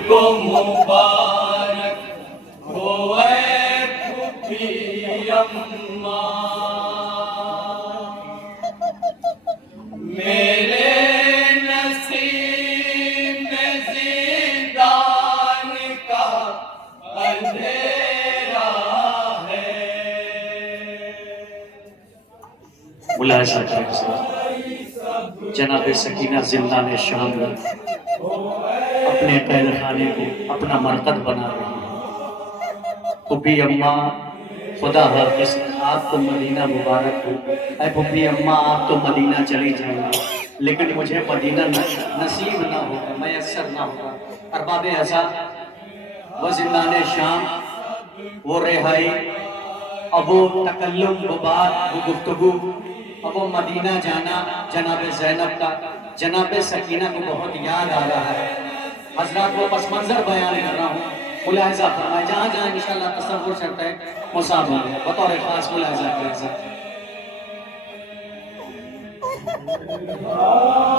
को मुबारक हो फूफी अम्मा, मेरे नसीब में जिंदान का अंधेरा है। मुलाहिजा करें जनाब सकीना जिंदा ने शाम में अपने कैद खाने को अपना मरकज बना रही है। फूफी अम्मा खुदा हाफिज, आप तो मदीना मुबारक हो। ऐ फूफी अम्मा, आप तो मदीना चली जाएंगे, लेकिन मुझे मदीना नसीब ना होगा, मैसर ना होगा। अरबाब अज़ा वो जिंदाने शाम, वो रिहाई, अब वो तकल्लुम, वो बात, वो गुफ्तगू, अब वो मदीना जाना जनाब ज़ैनब का, जनाब सकीना को बहुत याद आ रहा है। हजरात वो पस मंजर बयान कर रहा हूँ, मुलाहिजा फरमाए। जहाँ जहाँ इंशाअल्लाह तसव्वुर चलता है मुसाब होंगे, बतौर खास मुलाहिजा करें।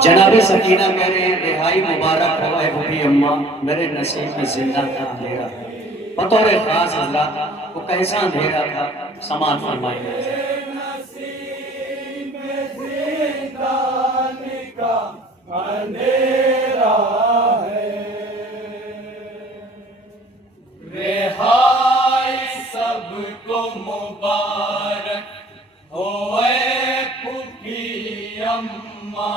जनाब सकीना कह रहे हैं, रिहाई मुबारक हो ऐ फूफी अम्मा, मेरे नसीब में जिंदा था अंधेरा। बतौर खास हजरात वो कैसा अंधेरा था, समात फरमाइए। अंधेरा है, रिहाई सबको मुबारक हो फूफी अम्मा,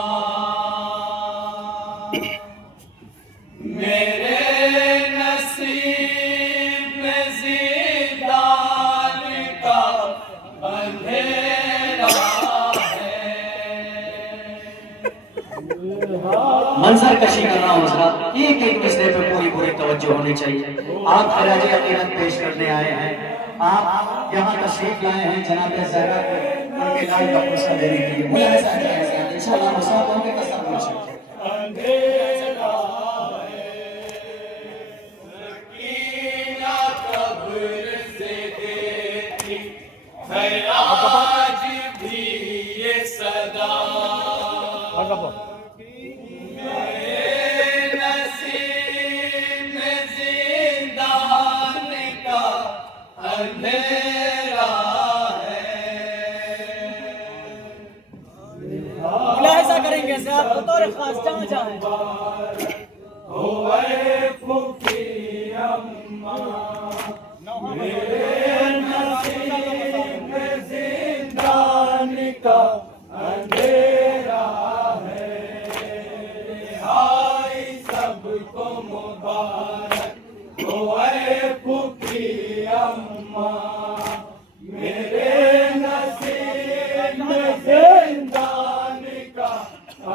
मेरे नसीब में जिंदान का अंधेरा है। मंजर कशी कर रहा हूँ हजरात, एक एक मिसरे पे पूरी पूरी तवज्जो होनी चाहिए। आप खराज अकीदत पेश करने आए हैं, आप यहाँ तशरीफ लाए हैं जनाब ज़हरा को उनके लाल का पुरस्कार देने के लिए। मुलाहिजा करें इंशाअल्लाह मुसाफिरों के तसव्वुर से अंधेरा है, सकीना कब्र से देती है आज भी ये सदा, मेरे नसीब में जिंदान का अंधेरा है। मुलाहिजा करेंगे साहब, बतौर खास जहाँ जाएं। हो फूफी अम्मा, मेरे नसीब में जिंदान का अंधेरा है, रिहाई सबको मुबारक हो फूफी अम्मा, मेरे नसीब में जिंदान का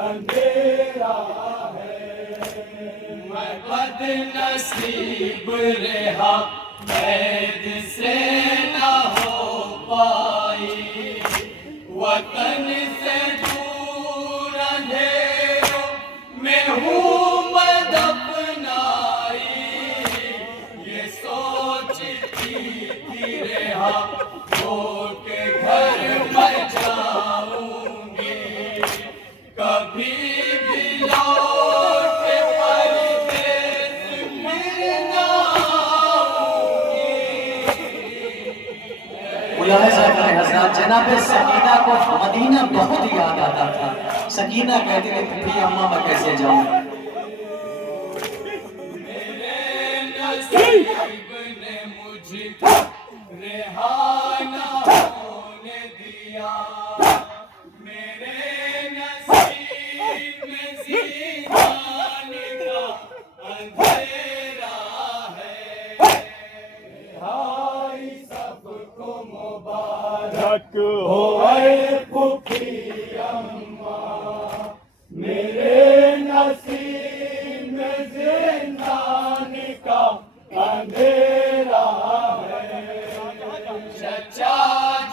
अंधेरा है। मैं बदनसीब रहा, कैद से ना हो पाई, वतन से दूर अंधेरों में हूँ मैं दफनाई, ये सोचती थी रहा हो के घर मैं जाऊंगी, कभी भी लौट परदेस फिर ना आऊंगी। मुलाहिजा करें हजरात, जनाब सकीना को मदीना बहुत याद आता था। सकीना कहती थी फूफी अम्मा मैं कैसे जाऊं। नसीब ने मुझको रिहा ना होने दिया, मेरे नसीब में जिंदान का अंधेरा है, रिहाई सबको मुबारक हो फूफी अम्मा, मेरे नसीब में जिंदान का अंधेरा है। चचा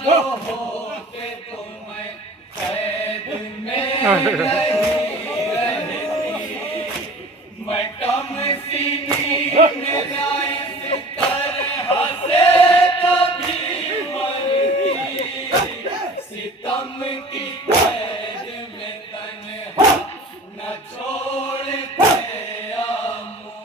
जो होते तुम्हें कैद में नहीं रहती, मैं कम सीनी में इस तरह से कभी मरती, सितम की कैद में तन्हा न छोड़ते आमू,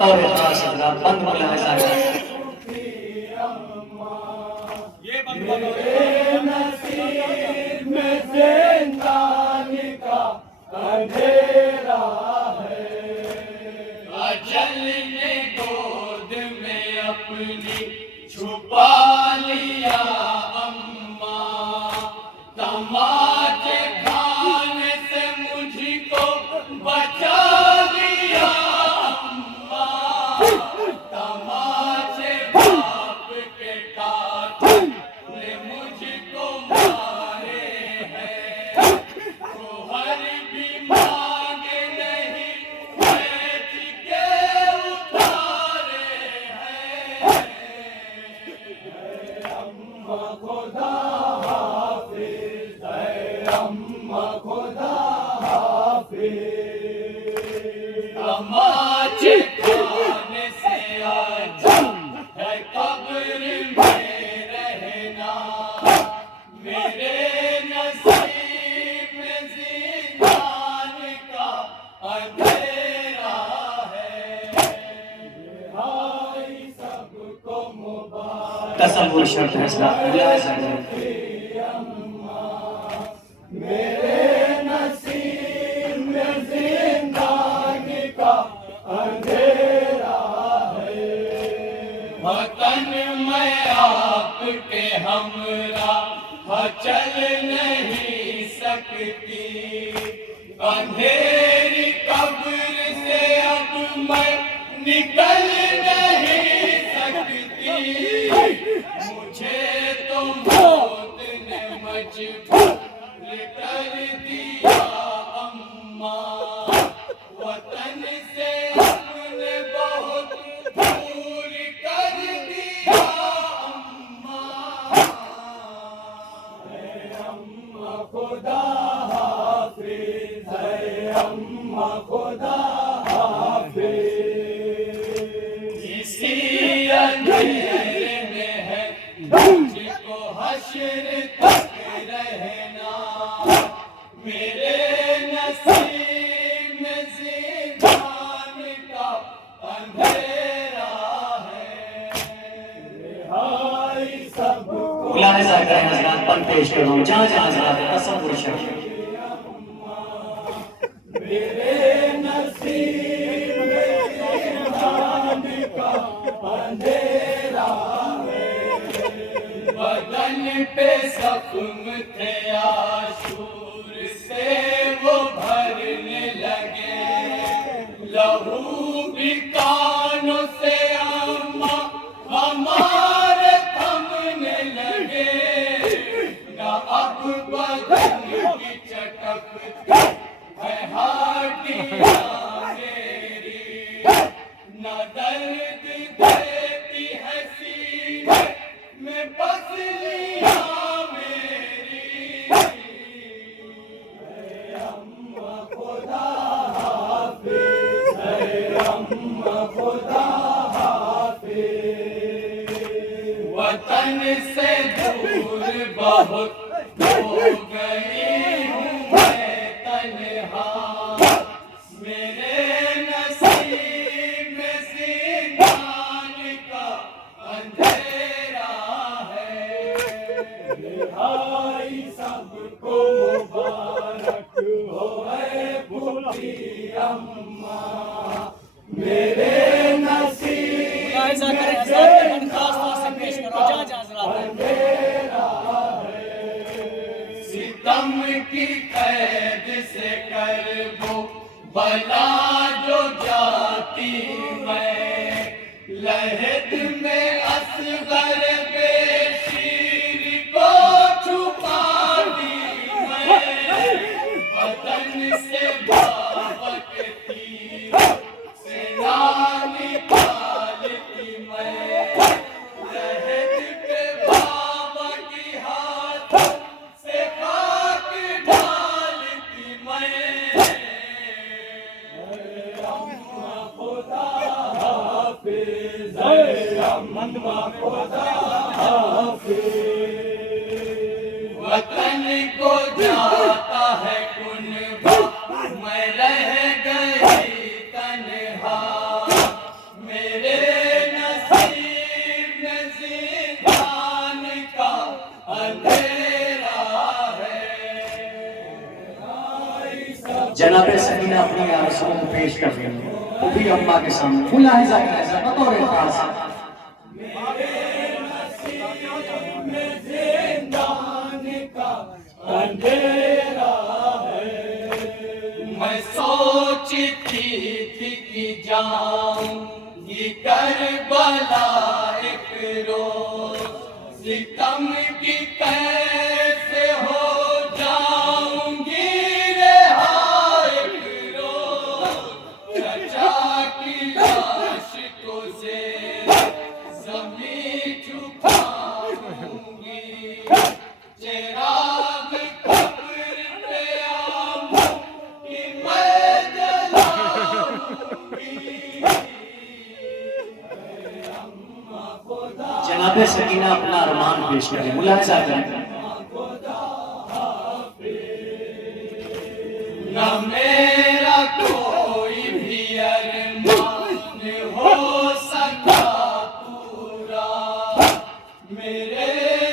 बतौर खास हजरात बंद मुलाहिजा करें। नसीब में जिंदगानी का अंधेरा है, अजल ने गोद में अपनी छुपा लिया अम्मा, तमाचे खाने से मुझको बचा लिया अम्मा, तमाचे बाप के काट ने मुझको मारे हैं, सोहर भी मांगे नहीं बैठ के उतारे हैं। अम्मा खुदा हाफिज है, अम्मा खुदा हाफिज, तमाचे खाने से आज है कब्र में रहना, मेरे नसीब में जिंदान का अंधेरा है, हाय सबको मुबारक तसव्वुर शर्त है हजरात मुलाहिजा करें। मेरे नसीब में जिंदगी का अंधेरा है, वतन में आपके हमरा चल नहीं सकती, अंधेरी कब्र से अब मैं निकल नहीं सकती, मुझे तो मौत ने मजबूर कर दिया अम्मा, वतन से अपने बहुत दूर कर दिया अम्मा, अम्मा खुदा हाफिज है, अम्मा खुदा हाफिज, इसी अंधेरे में है मुझको हश्र तक रहना, मेरे नसीब में जिंदान का अंधेरा है, हाय सबको मुलाहिजा करें हजरात बंद पेश कर रहा हूँ जहाँ जहाँ हजरात तसव्वुर शर्त मेरे नसीब में जिंदान का अंधेरा है, बदन पे जख्म थे आशूर से वो भरने लगे, लहू भी कानों से अम्मा हमारे थमने लगे, न अब बदन की चटक है हड्डियां मेरी, न दर्द देती है सीने में पसलियां मेरी, अम्मा खुदा हाफिज है, अम्मा खुदा हाफिज, वतन से दूर बहुत हो गई हूँ मैं तन्हा, मेरे नसीब में जिंदान का अंधेरा है, हाय सबको मुबारक हो फूफी अम्मा, मेरे नसीब मुलाहिजा करें हजरात के मन खास तौर से पेश करो जहाँ जहाँ हजरात हैं। अंधेरा है, सितम की कैद से कर वो बला जो जाती मैं, लहद में असगर बेशीर को छुपा दी मैं, बदन से बावक तीर से निकालती मैं, लहद पे बाबा की हाथ से खाक डालती मैं, जनाब सकीना अपनी आरज़ुओं को पेश कर रही हैं, वो भी अम्मा के सामने मुलाहिजा कैसा बतौर खास। अंधेरा है, मैं सोचती थी कि जाऊंगी करबला एक रोज, सितम की कैसे हो जाऊंगी रेहा एक रोज, चचा की लाश को से ज़मीं झुकाऊंगी, चिराग कब्र पे आऊं कि मैं जलाऊंगी। जनाब सकीना अपना अरमान पेश करें, मुलाहिजा करें। न मेरा कोई भी अरमान हो सका पूरा, मेरे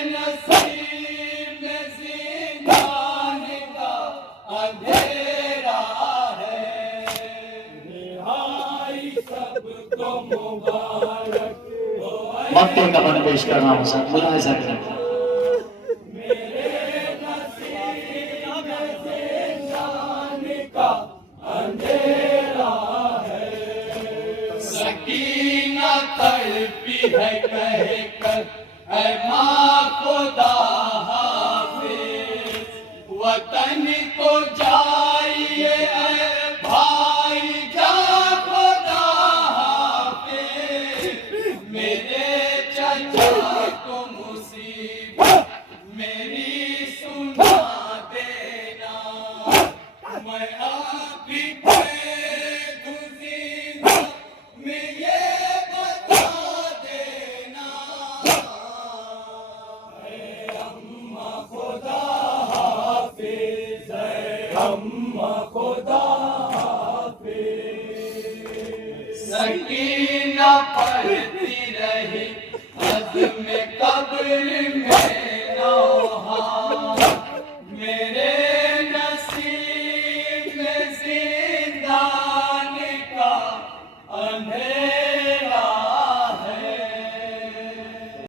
नसीब में ज़िंदान का अंधेरा है। रिहाई सबको मुबारक हो, वक्त का बन पेश कर रहा हूँ सर, मुलाहिजा करें। अंधेरा है। सकीना तड़पी है कहकर ऐ माँ खुदा हाफिज, वतन को जाइए ऐ भाई जा खुदा हाफिज, मेरे चचा को मुसीबत मेरी सुना देना, मैं आपकी दूज़ीना में ये बता देना। ऐ अम्मा खुदा हाफिज, ऐ अम्मा खुदा हाफिज। सकीना पढ़ती रही अज़्म कब्र में